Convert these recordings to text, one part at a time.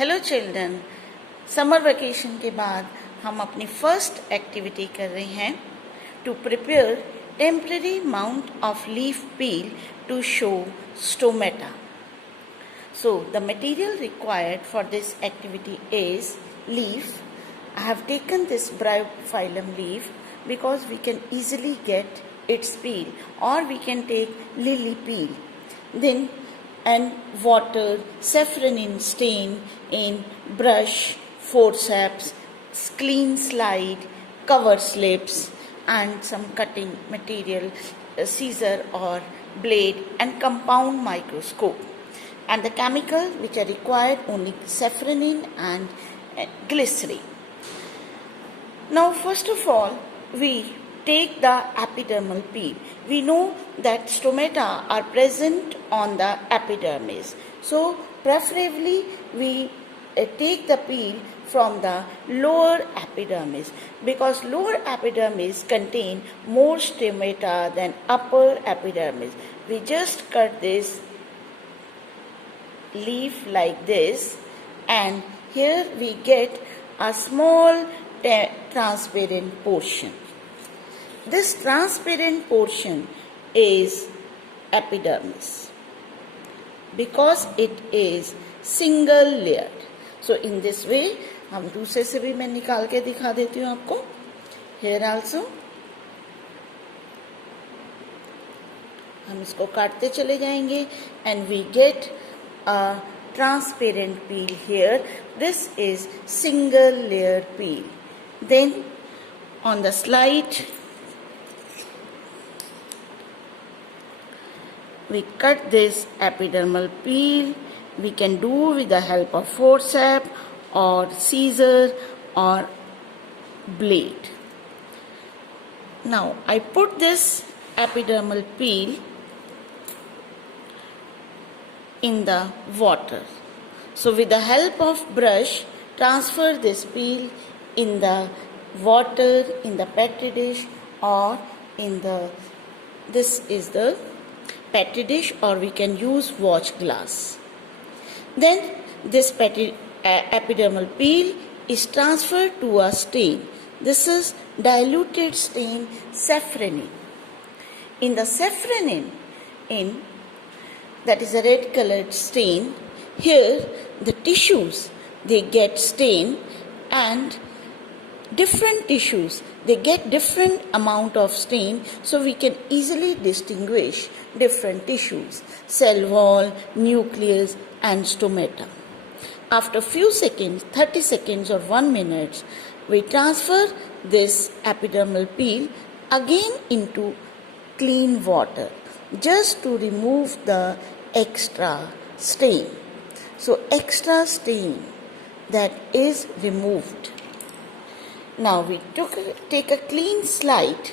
Hello children, summer vacation के बाद हम अपनी फर्स्ट एक्टिविटी कर रहे हैं to prepare temporary mount of leaf peel to show stomata. So the material required for this activity is leaf. I have taken this bryophyllum leaf because we can easily get its peel, or we can take lily peel. Then and water, saffronin stain in brush, forceps, clean slide, cover slips, and some cutting material, scissor or blade, and compound microscope. And the chemical which are required only saffronin and glycerin. Now first of all, we take the epidermal peel. We know that stomata are present on the epidermis. So preferably we take the peel from the lower epidermis, because lower epidermis contain more stomata than upper epidermis. We just cut this leaf like this, and here we get a small transparent portion. This transparent portion is epidermis because it is single layered. So in this way, हम दूसरे से भी मैं निकाल के दिखा देती हूँ आपको. Here also हम इसको काटते चले जाएंगे and we get a transparent peel here. This is single layer peel. Then on the slide we cut this epidermal peel. We can do with the help of forceps or scissor or blade. Now I put this epidermal peel in the water. So with the help of brush, transfer this peel in the water, in the petri dish, or in the, this is the petri dish, or we can use watch glass. Then this epidermal peel is transferred to a stain. This is diluted stain saffronin. In the saffronin, that is a red colored stain, here the tissues, they get stain, and different tissues, they get different amount of stain, so we can easily distinguish different tissues: cell wall, nucleus, and stomata. After few seconds, 30 seconds or 1 minute, we transfer this epidermal peel again into clean water, just to remove the extra stain. So extra stain that is removed. Now we take a clean slide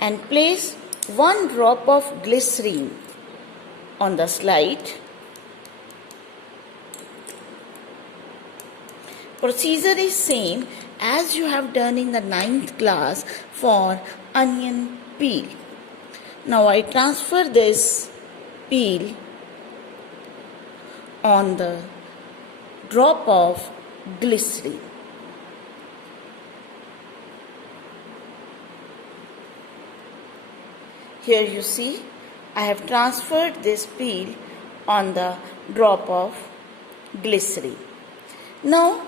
and place 1 drop of glycerin on the slide. Procedure is same as you have done in the 9th class for onion peel. Now I transfer this peel on the drop of glycerin. Here you see, I have transferred this peel on the drop of glycerin. Now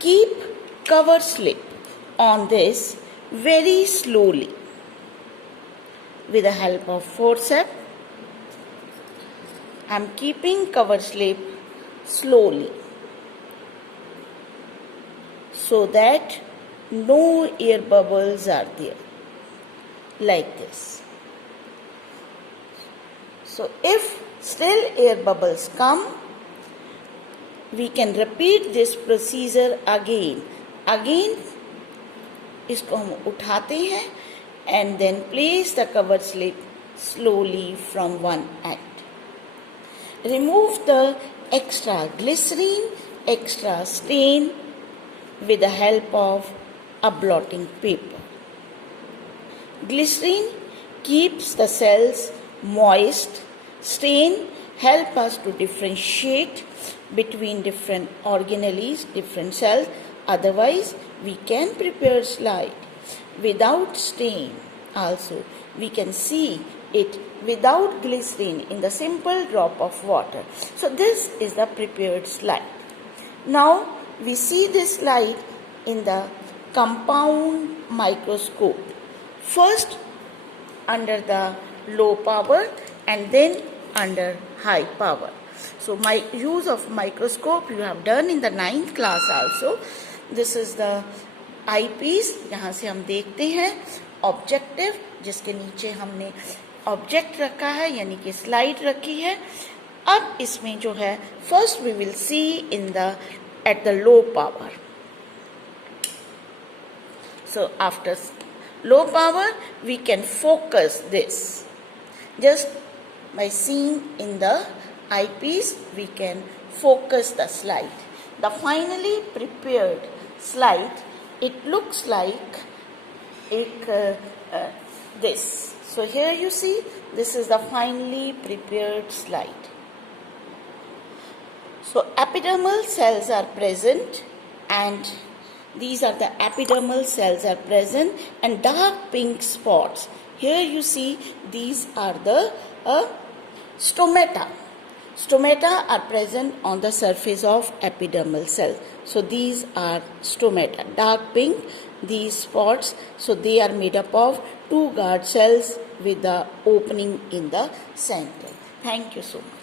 keep cover slip on this very slowly. With the help of forceps, I am keeping cover slip slowly so that no air bubbles are there, like this. So if still air bubbles come, we can repeat this procedure again. इसको हम उठाते हैं and then place the cover slip slowly from one end. Remove the extra glycerin, extra stain with the help of a blotting paper. Glycerin keeps the cells moist, stain help us to differentiate between different organelles, different cells. Otherwise, we can prepare slide without stain. Also, we can see it without glycerin in the simple drop of water. So this is the prepared slide. Now we see this slide in the compound microscope. First under the low power and then under high power. So my use of microscope you have done in the 9th class also. This is the eyepiece, यहाँ से हम देखते हैं objective, जिसके नीचे हमने object रखा है यानी कि स्लाइड रखी है. अब इसमें जो है first we will see in the at the low power. So after low power we can focus this. Just by seeing in the eyepiece we can focus the slide. The finally prepared slide, it looks like this. So here you see this is the finally prepared slide. So epidermal cells are present, and these are the epidermal cells are present, and dark pink spots. Here you see these are the stomata. Stomata are present on the surface of epidermal cells. So these are stomata, dark pink, these spots. So they are made up of 2 guard cells with the opening in the center. Thank you so much.